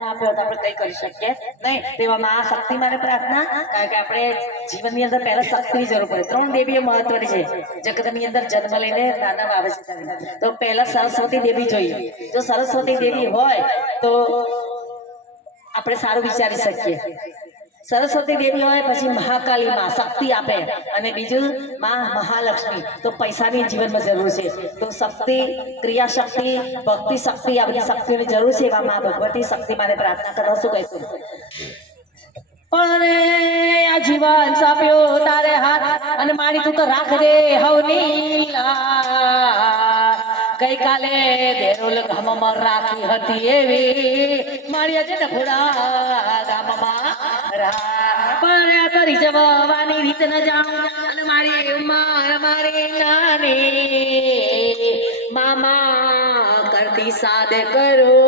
આપ્યો તો આપણે કઈ કરી શકીએ નહીં. તેવામાં આ શક્તિ માટે પ્રાર્થના, કારણ કે આપણે જીવનની અંદર પહેલા શક્તિની જરૂર પડે. 3 દેવીઓ મહત્વની છે જગતની અંદર જન્મ લઈને નાના આવે છે. તો પહેલા સરસ્વતી દેવી જોઈએ. જો સરસ્વતી દેવી હોય તો આપણે સારું વિચારી શકીએ. સરસ્વતી દેવી હોય પછી મહાકાલી માં શક્તિ આપે, અને બીજું માં મહાલક્ષ્મી તો પૈસાની જીવનમાં જરૂર છે. તો શક્તિ, ક્રિયા શક્તિ, ભક્તિ શક્તિ, આ બધી શક્તિઓની જરૂર છે. એવા માં ભગવતી શક્તિ માટે પ્રાર્થના કરવા શું કહીશું? પણ આ જીવન સાપ્યો તારે હાથ, અને મારી તું તો રાખજે હવની ગઈકાલે દેરોલ ગામમાં રાખી હતી એવી મારી આજે નખોડા ગામમાં પણ કરી જવાની રીત ન જાણું, અને મારી ઉંમર મારી નાની મામા કરતી સાદે કરો,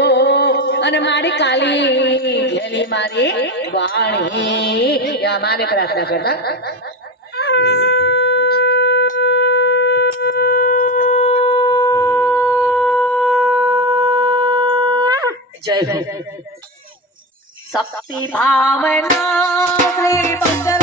અને મારી કાલી ઘેલી મારી વાણી માને પ્રાર્થના કરતા. જય હો. શક્તિ ભાવના શ્રી મંગલ